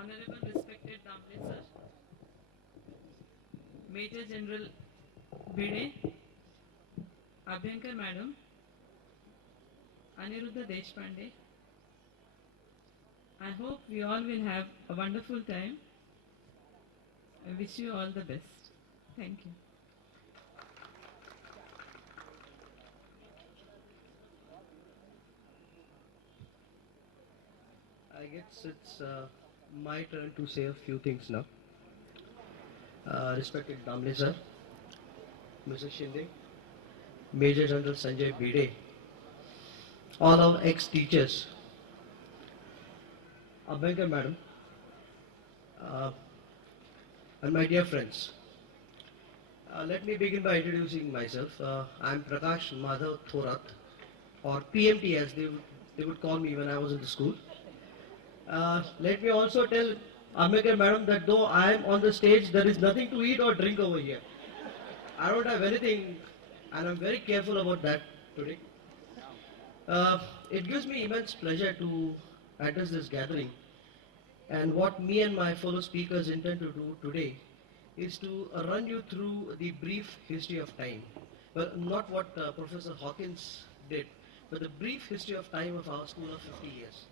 Honorable respected Damle sir, Major General Bide, Abhyankar madam, Aniruddha Deshpande, I hope we all will have a wonderful time. I wish you all the best. Thank you. I guess it's my turn to say a few things now. Respected Damle sir, Mrs. Shinde, Major General Sanjay Bide, all our ex-teachers, Abhankar madam, uh, and my dear friends. Let me begin by introducing myself. I'm Prakash Madhav Thorat, or PMT as they would call me when I was in the school. Let me also tell Ambedkar madam that though I am on the stage, there is nothing to eat or drink over here. I don't have anything, and I'm very careful about that today. It gives me immense pleasure to address this gathering, and what me and my fellow speakers intend to do today is to run you through the brief history of time. Well, not what Professor Hawkins did, but the brief history of time of our school of 50 years.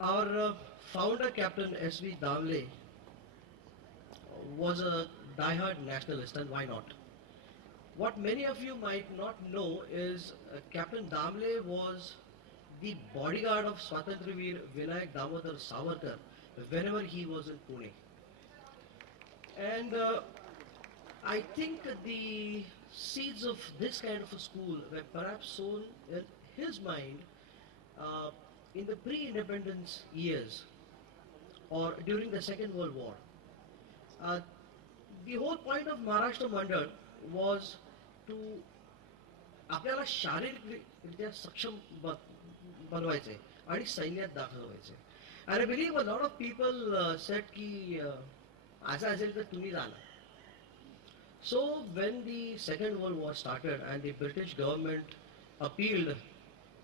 Our founder, Captain S.V. Damle, was a die-hard nationalist, and why not? What many of you might not know is Captain Damle was the bodyguard of Swatantraveer Vinayak Damodar Savarkar whenever he was in Pune. And I think the seeds of this kind of a school were perhaps sown in his mind uh, in the pre-independence years or during the Second World War. Uh, the whole point of Maharashtra Mandal was to आपल्याला शारीरिकरित्या सक्षम बनवायचे आणि सैन्यात दाखल व्हायचे. And I believe a lot of people said की असं असेल तर तुम्ही जाणार. So when the Second World War started and the British government appealed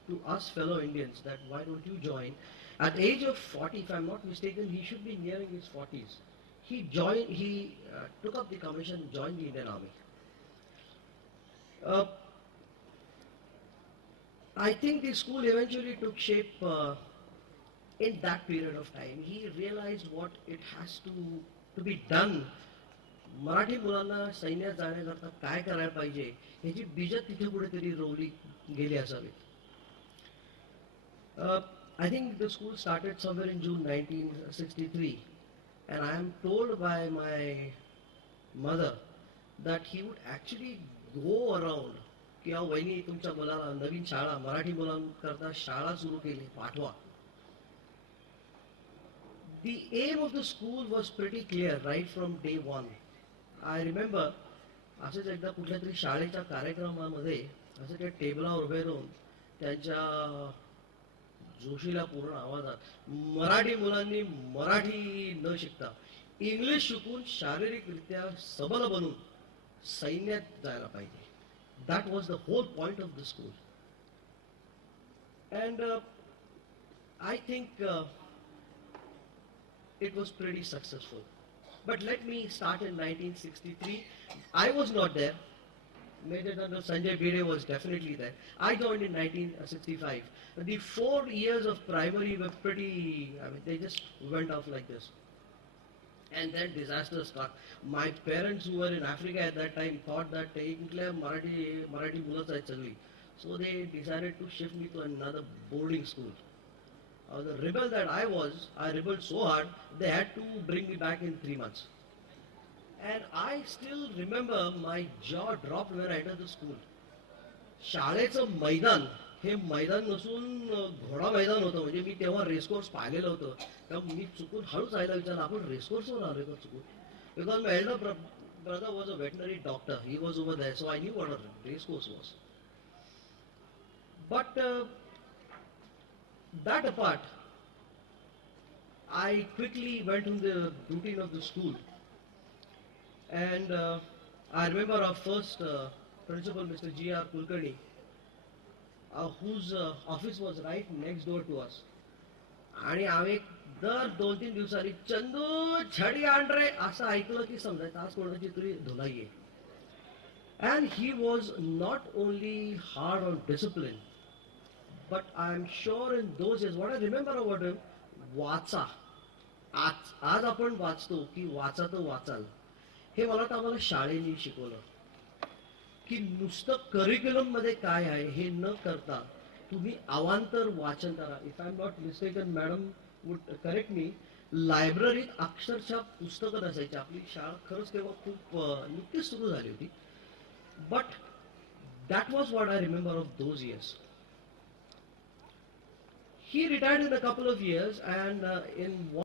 to us fellow Indians that why don't you join, at the age of 40, if I'm not mistaken, he should be nearing his 40s. He took up the commission, joined the Indian Army. Uh, I think the school eventually took shape in that period of time. He realized what it has to be done. Marathi मुलांना सैन्यात जाण्याकरता काय करायला पाहिजे ह्याची बीज तिथे कुठेतरी रोवली गेली असावीत. I think the school started somewhere in June 1963, and I am told by my mother that he would actually go around की वहिनी तुमच्या मुलाला नवीन शाळा मराठी मुलांकरता शाळा सुरू केली पाठवा. The aim of the school was pretty clear right from day one. I remember असंच एकदा कुठल्या तरी शाळेच्या कार्यक्रमामध्ये असं त्या टेबलावर उभे राहून त्यांच्या जोशीला पूर्ण आवाजात मराठी मुलांनी मराठी न शिकता इंग्लिश शिकून शारीरिकरित्या सबल बनून सैन्यात जायला पाहिजे. That was the whole point of the school. And I think it was pretty successful. But let me start in 1963. I was not there. Major General Sanjay Bide was definitely there. I joined in 1965. The 4 years of primary were pretty, I mean, they just went off like this. And then disaster struck. My parents who were in Africa at that time thought that Marathi मुलंच आहेत सगळी. So they decided to shift me to another boarding school. The rebel that I rebelled so hard, they had to bring me back in 3 months. And I still remember my jaw dropped when I entered the school. शाळेचं मैदान हे मैदान नसून घोडा मैदान होतं. म्हणजे मी तेव्हा racecourse पाहिलेलं होतं. तेव्हा मी चुकून हळूच जायला विचारलं आपण रेसकोर्सवर आलोय का चुकून. Because my elder brother was a veterinary doctor. He was over there, so I knew what a racecourse was. But that apart, I quickly went into the routine of the school. And I remember our first principal, Mr. G.R. Kulkarni, whose office was right next door to us. आणि आम्ही दर 2-3 दिवसांनी चंदू छडी आण रे असं ऐकलं की समजायचं आज कोणाची तरी धुलाई आहे. And he was not only hard on discipline, but I'm sure in those days, what I remember about him, वाचा. आज आज आपण वाचतो की वाचा तर वाचाल. हे मला वाटतं आम्हाला शाळेने शिकवलं. की नुसतं करिक्युलम मध्ये काय आहे हे न करता तुम्ही अवांतर वाचन करा. If I am not mistaken, madam would correct मी, लायब्ररीत अक्षरशः पुस्तकं नसायची. आपली शाळा खरंच तेव्हा खूप नुकतीच सुरू झाली होती. But that was what I remember of those years. He retired in a couple of years, and in